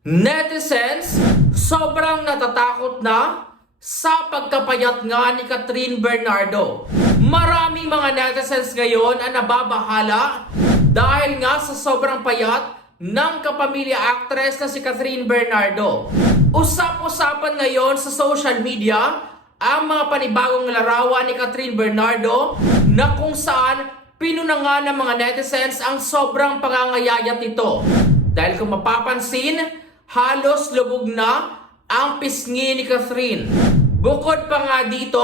Netizens, sobrang natatakot na sa pagkapayat nga ni Catherine Bernardo. Maraming mga netizens ngayon ang nababahala dahil nga sa sobrang payat ng kapamilya actress na si Catherine Bernardo. Usap-usapan ngayon sa social media ang mga panibagong larawan ni Catherine Bernardo na kung saan pinuna nga ng mga netizens ang sobrang pangangayayat nito. Dahil kung mapapansin, halos lubog na ang pisngi ni Catherine. Bukod pa nga dito,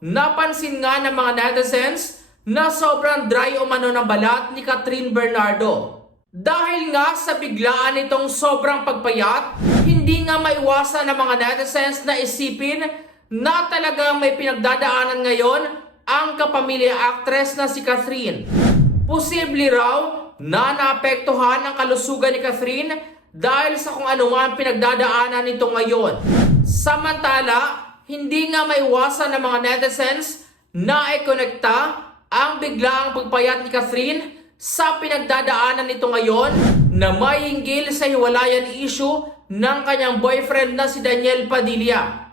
napansin nga ng mga netizens na sobrang dry umano ng balat ni Catherine Bernardo. Dahil nga sa biglaan nitong sobrang pagpayat, hindi nga maiwasan ng mga netizens na isipin na talagang may pinagdadaanan ngayon ang kapamilya actress na si Catherine. Posible raw na naapektuhan ang kalusugan ni Catherine dahil sa kung ano ang pinagdadaanan nito ngayon. Samantala, hindi nga maiwasan ng mga netizens na ikonekta ang biglaang pagpayat ni Catherine sa pinagdadaanan nito ngayon na may hinggil sa hiwalayan issue ng kanyang boyfriend na si Daniel Padilla.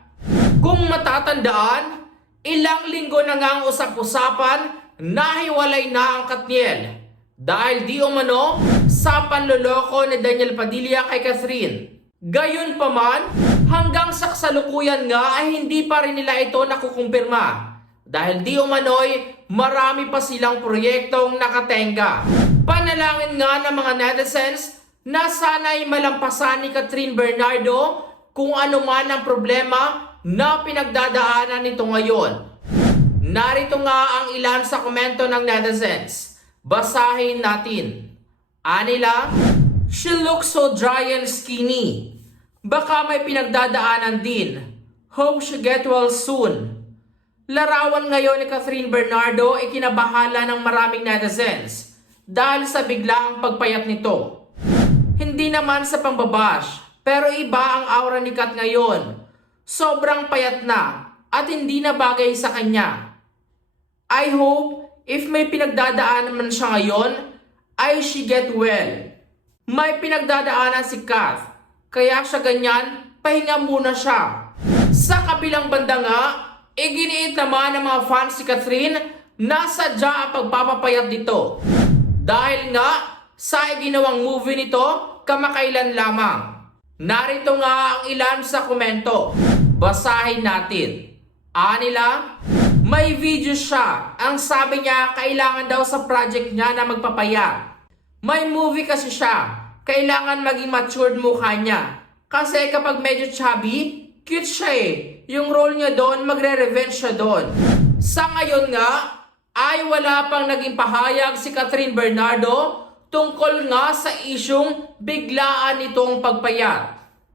Kung matatandaan, ilang linggo na nga ang usap-usapan na hiwalay na ang Katniel dahil di umano sa panloloko ni Daniel Padilla kay Catherine. Gayon pa man, hanggang sa kasalukuyan nga ay hindi pa rin nila ito nakukumpirma dahil di umano'y marami pa silang proyektong nakatenga. Panalangin nga ng mga netizens na sana'y malampasan ni Catherine Bernardo kung ano man ang problema na pinagdadaanan nito ngayon. Narito nga ang ilan sa komento ng netizens. Basahin natin. Anila, She looks so dry and skinny. Baka may pinagdadaanan din. Hope she get well soon. Larawan ngayon ni Catherine Bernardo ay kinabahala ng maraming netizens dahil sa biglaang pagpayat nito. Hindi naman sa pangbabash, pero iba ang aura ni Kat ngayon. Sobrang payat na at hindi na bagay sa kanya. I hope if may pinagdadaanan man siya ngayon, ay she get well. May pinagdadaanan si Kath, kaya siya ganyan, pahinga muna siya. Sa kabilang banda nga, iginiit naman ng mga fans si Catherine na sadya ang pagpapapayat dito. Dahil nga, sa iginawang movie nito, kamakailan lamang. Narito nga ang ilan sa komento. Basahin natin. Anila, may video siya. Ang sabi niya, kailangan daw sa project niya na magpapayat. May movie kasi siya. Kailangan maging matured mukha niya. Kasi kapag medyo chubby, cute siya eh. Yung role niya doon, magre-revenge siya doon. Sa ngayon nga, ay wala pang naging pahayag si Catherine Bernardo tungkol nga sa isyong biglaan nitong pagpayat.